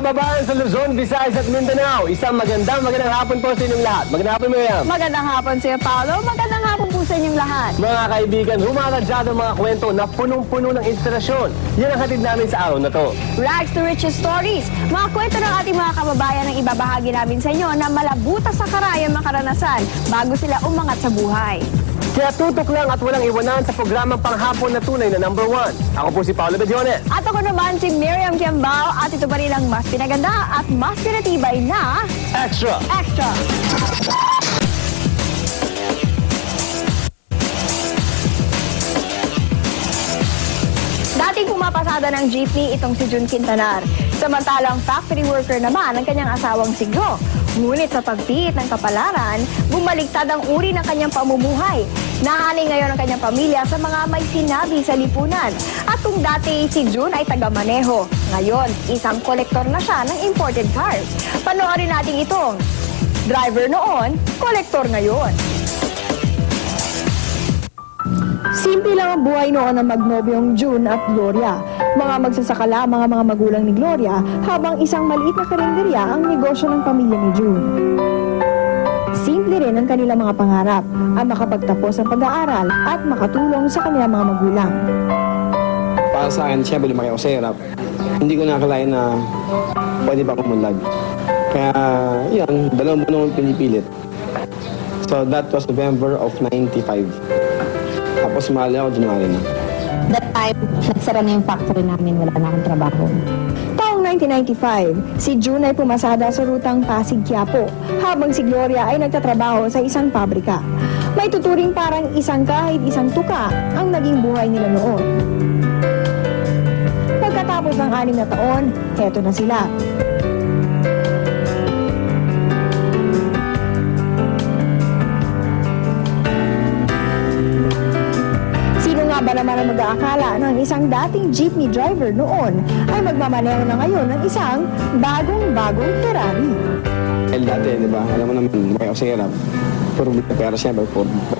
kababayan sa Luzon, Visayas at Mindanao, isang magandang hapon po sa inyong lahat. Magandang hapon, Miriam. Magandang hapon sa iyo, Paolo. Magandang hapon po sa inyong lahat. Mga kaibigan, humaradya mga kwento na punong-puno ng inspirasyon. Yan ang hatid namin sa araw na to. Rags to Riches Stories. Mga kwento ng ating mga kababayan ang ibabahagi namin sa inyo na malabutas sa karayang makaranasan bago sila umangat sa buhay. Kaya tutok lang at walang iwanan sa programang panghapon na tunay na #1. Ako po si Paolo Bediones. At ako naman si Miriam Kiambao at ito pa rin ang mas pinaganda at mas pinatibay na Extra! Extra! Dating pumapasada ng jeepney itong si June Quintanar. Samantalang factory worker naman ang kanyang asawang si Glo. Ngunit sa pagpiit ng kapalaran, bumaliktad ang uri ng kanyang pamumuhay. Nahali ngayon ang kanyang pamilya sa mga may sinabi sa lipunan. At kung dati si June ay taga-maneho, ngayon isang kolektor na siya ng imported cars. Panoorin natin itong driver noon, kolektor ngayon. Simple lang ang buhay noon ng magnobyong June at Gloria. Mga magsasaka lamang ang mga magulang ni Gloria habang isang maliit na karinderya ang negosyo ng pamilya ni June. Simple rin ang kanilang mga pangarap, ang makapagtapos ng pag-aaral at makatulong sa kanilang mga magulang. Para sa akin, siyempre lumaki ako sa hirap. Hindi ko nakakalain na pwede pa akong munlag. Kaya yan, 2 buwan akong pinipilit. So that was November of 95. Tapos mahali ako, January na. That time, nagsara na yung factory namin, wala na akong trabaho. Taong 1995, si June ay pumasada sa rutang Pasig-Quiapo, habang si Gloria ay nagtatrabaho sa isang pabrika. May tuturing parang isang kahit isang tuka ang naging buhay nila noon. Pagkatapos ng 6 na taon, eto na sila. Ba naman ang mag-aakala ng isang dating jeepney driver noon ay magmamaneho na ngayon ng isang bagong-bagong Ferrari. Dahil dati, di ba, alam mo naman, lumaki ako sa hirap. Puro pera siyempre,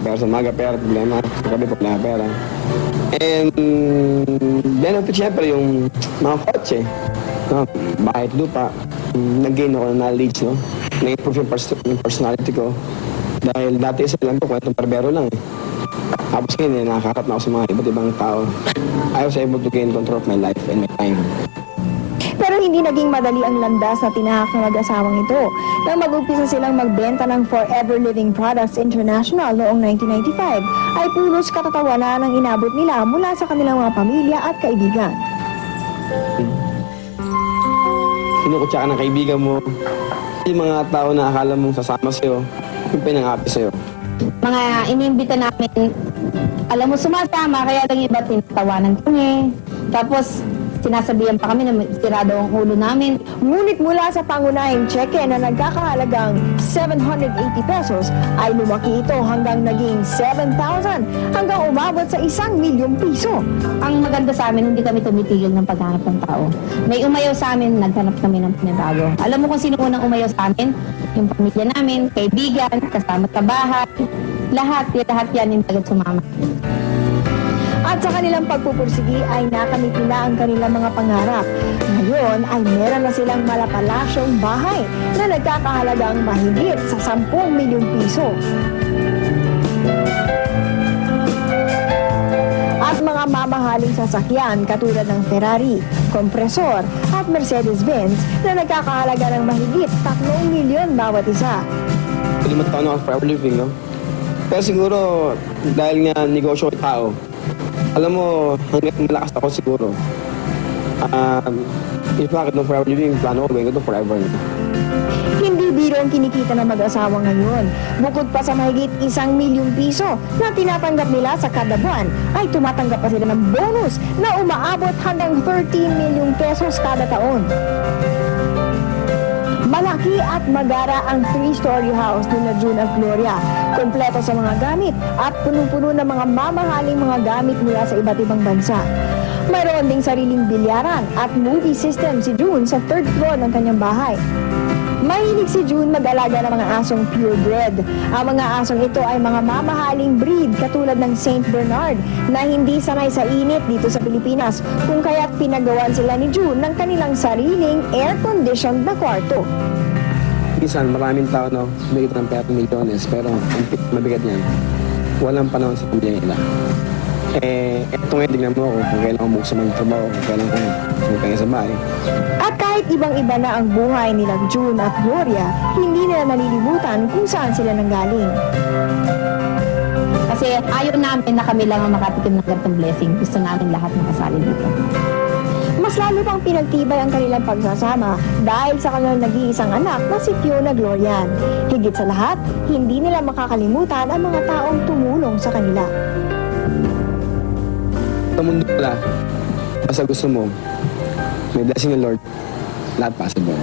pera sa umaga, pera, problema, sa gabi, problema, pera. And benefit siyempre yung mga kotse, no? Bahay at lupa, nag-gain ako ng knowledge, no? Na-improve yung personality ko. Dahil dati isa lang ko, kwentong barbero lang eh. Tapos ngayon, nakakakat na ako sa mga iba't ibang tao. I was able to gain control of my life and my time. Pero hindi naging madali ang landas na tinahak ng mag-asawang ito. Nang mag-umpisa silang magbenta ng Forever Living Products International noong 1995, ay pulos katatawanan ang inabot nila mula sa kanilang mga pamilya at kaibigan. Kinukutsa ka ng kaibigan mo. Yung mga tao na akala mong sasama sa'yo, yung pinangapi sa'yo. Mga inimbita namin, alam mo, sumasama, kaya lang iba tinatawanan kami. Tapos, sinasabihan pa kami na sirado ang ulo namin. Ngunit mula sa pangunahing cheque na nagkakahalagang 780 pesos, ay lumaki ito hanggang naging 7,000 hanggang umabot sa 1,000,000 piso. Ang maganda sa amin, hindi kami tumitigil ng paghanap ng tao. May umayaw sa amin, naghanap kami ng pinabago. Alam mo kung sino unang umayaw sa amin? Yung pamilya namin, kaibigan, kasama sa bahay. Lahat yan yung tagad sumama. At sa kanilang pagpupursigi ay nakamit nila ang kanilang mga pangarap. Ngayon ay meron na silang malapalasyong bahay na nagkakahalagang mahigit sa 10,000,000 piso. At mga mamahaling sasakyan katulad ng Ferrari, kompresor at Mercedes-Benz na nagkakahalaga ng mahigit 3,000,000 bawat isa. 5 taon ako forever living, no? Pero siguro, dahil nga negosyo ko tao, alam mo, hanggang malakas ako siguro. In fact, no forever living, plano ko, gawin ko ito forever. Hindi biro ang kinikita ng mag-asawa ngayon. Bukod pa sa mahigit 1,000,000 piso na tinatanggap nila sa kada buwan, ay tumatanggap pa sila ng bonus na umaabot hanggang 13,000,000 pesos kada taon. Malaki at magara ang 3-story house ni June at Gloria. Kompleto sa mga gamit at punong-puno ng mga mamahaling mga gamit mula sa iba't ibang bansa. Mayroon ding sariling bilyaran at movie system si June sa 3rd floor ng kanyang bahay. Mahilig si June mag-alaga ng mga asong purebred. Ang mga asong ito ay mga mamahaling breed katulad ng Saint Bernard na hindi sanay sa init dito sa Pilipinas, kung kaya't pinagawan sila ni June ng kanilang sariling air-conditioned na kwarto. Minsan, maraming tao, no, bigit ng pera ng milyones, pero ang mabigat niyan, walang panahon sa pamilya nila. Eto ngayon, tignan mo ako kung kailan ako buksan ng trabaho, kung kailan ako magpahinga sa bahay. At kahit ibang-iba na ang buhay nila June at Gloria, hindi nila nalilimutan kung saan sila nanggaling. Kasi ayaw namin na kami lang ang makatikim ng ganitong blessing. Gusto namin lahat makasali dito. Mas lalo pang pinagtibay ang kanilang pagsasama dahil sa kanilang nag-iisang anak na si Fiona Glorian. Higit sa lahat, hindi nila makakalimutan ang mga taong tumulong sa kanila. Sa mundo pala, basta gusto mo, may blessing ng Lord, lahat possible.